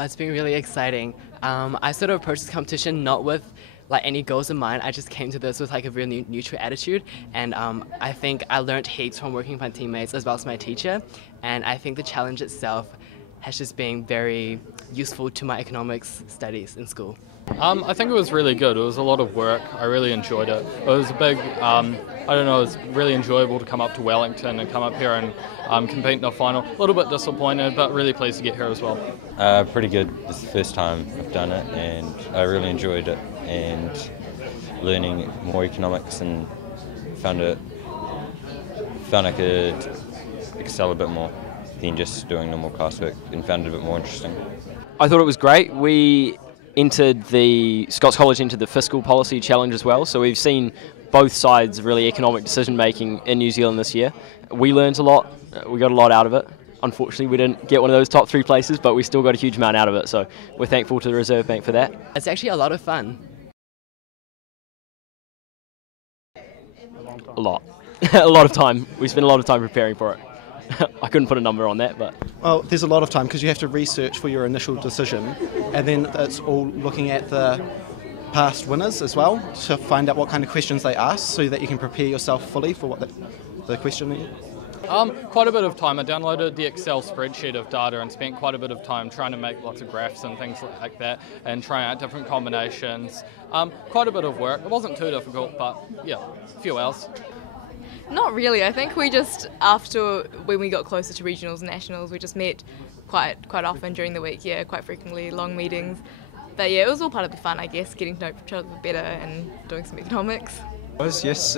It's been really exciting. I sort of approached this competition not with like any goals in mind. I just came to this with like a really neutral attitude, and I think I learned heaps from working with my teammates as well as my teacher, and I think the challenge itself has just been very useful to my economics studies in school. I think it was really good. It was a lot of work. I really enjoyed it. It was a big, I don't know, it's really enjoyable to come up to Wellington and come up here and compete in the final. A little bit disappointed, but really pleased to get here as well. Pretty good. It's the first time I've done it, and I really enjoyed it, and learning more economics, and found I could excel a bit more than just doing normal classwork, and found it a bit more interesting. I thought it was great. We Scots College entered the fiscal policy challenge as well, so we've seen both sides of really economic decision making in New Zealand this year. We learned a lot, we got a lot out of it. Unfortunately we didn't get one of those top 3 places, but we still got a huge amount out of it, so we're thankful to the Reserve Bank for that. It's actually a lot of fun. A lot. A lot of time. We spent a lot of time preparing for it. I couldn't put a number on that, but... Well, there's a lot of time because you have to research for your initial decision, and then it's all looking at the past winners as well to find out what kind of questions they ask so that you can prepare yourself fully for what the question is. Quite a bit of time. I downloaded the Excel spreadsheet of data and spent quite a bit of time trying to make lots of graphs and things like that and trying out different combinations. Quite a bit of work. It wasn't too difficult, but yeah, a few hours. Not really. I think we just, after when we got closer to regionals and nationals, we just met quite often during the week, quite frequently, long meetings. But yeah, it was all part of the fun, I guess, getting to know each other better and doing some economics. Yes,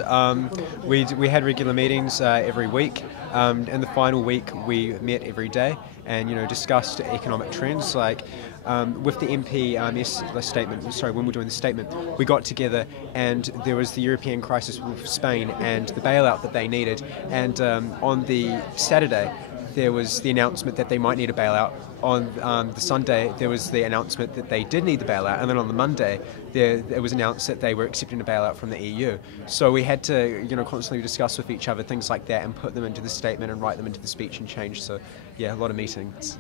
we had regular meetings every week. In the final week we met every day and discussed economic trends. Like with the MPMS statement, when we were doing the statement, we got together and there was the European crisis with Spain and the bailout that they needed. And on the Saturday there was the announcement that they might need a bailout. On the Sunday, there was the announcement that they did need the bailout, and then on the Monday, it was announced that they were accepting a bailout from the EU. So we had to, constantly discuss with each other things like that and put them into the statement and write them into the speech and change. So, yeah, a lot of meetings.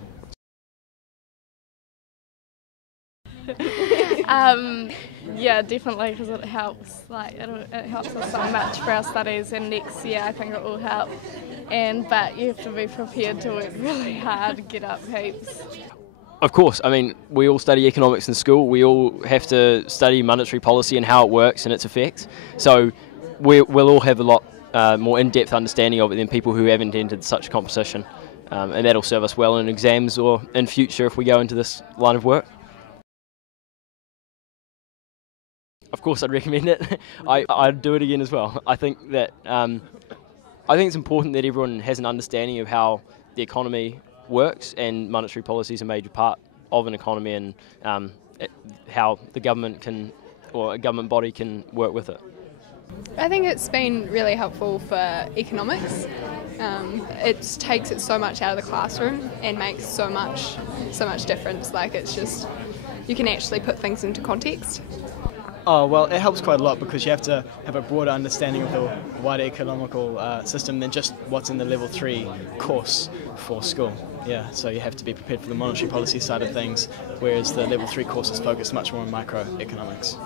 Yeah, definitely, because it helps. It helps us so much for our studies, and next year I think it will help. But you have to be prepared to work really hard, get up heaps. Of course, I mean, we all study economics in school. We all have to study monetary policy and how it works and its effects. So we'll all have a lot more in-depth understanding of it than people who haven't entered such a competition. And that'll serve us well in exams or in future if we go into this line of work. Of course, I'd recommend it. I'd do it again as well. I think it's important that everyone has an understanding of how the economy works, and monetary policy is a major part of an economy, and how the government or a government body can work with it. I think it's been really helpful for economics. It takes it so much out of the classroom and makes so much difference. It's just, you can actually put things into context. Oh, well, it helps quite a lot because you have to have a broader understanding of the wider economical system than just what's in the level 3 course for school. Yeah, so you have to be prepared for the monetary policy side of things, whereas the level 3 course is focused much more on microeconomics.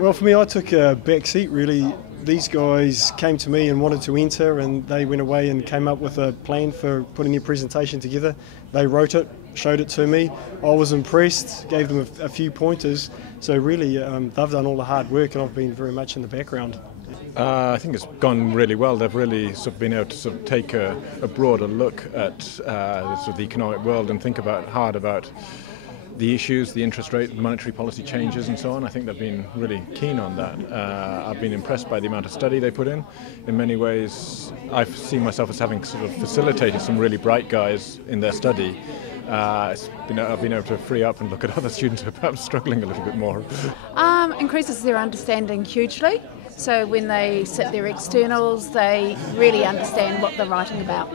Well, for me, I took a back seat, really. These guys came to me and wanted to enter, and they went away and came up with a plan for putting their presentation together. They wrote it, showed it to me. I was impressed, gave them a few pointers. So really, they've done all the hard work, and I've been very much in the background. I think it's gone really well. They've really been able to take a broader look at the economic world and think hard about the issues, the interest rate, monetary policy changes and so on. I think they've been really keen on that. I've been impressed by the amount of study they put in. In many ways, I've seen myself as having facilitated some really bright guys in their study. I've been able to free up and look at other students who are perhaps struggling a little bit more. Increases their understanding hugely. So when they sit their externals, they really understand what they're writing about.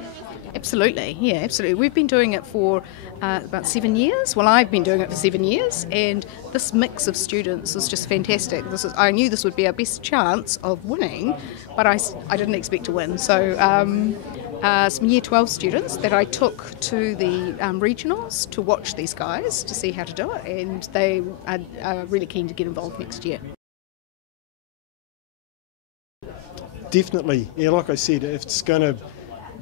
Absolutely, yeah, absolutely. We've been doing it for about 7 years. Well, I've been doing it for 7 years, and this mix of students is just fantastic. I knew this would be our best chance of winning, but I didn't expect to win. So some Year 12 students that I took to the regionals to watch these guys to see how to do it, and they are really keen to get involved next year. Definitely, yeah, like I said, if it's going to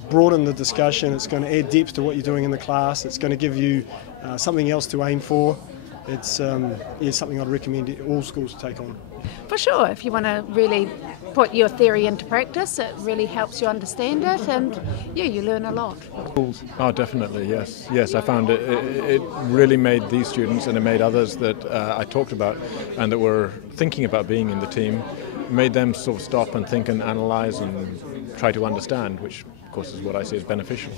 broaden the discussion, it's going to add depth to what you're doing in the class, it's going to give you something else to aim for. It's something I'd recommend all schools to take on. For sure, if you want to really put your theory into practice, it really helps you understand it, and yeah, you learn a lot. Oh, definitely, yes. Yes, I found it really made these students, and it made others that I talked about and that were thinking about being in the team, made them sort of stop and think and analyse and try to understand, which of course is what I see as beneficial.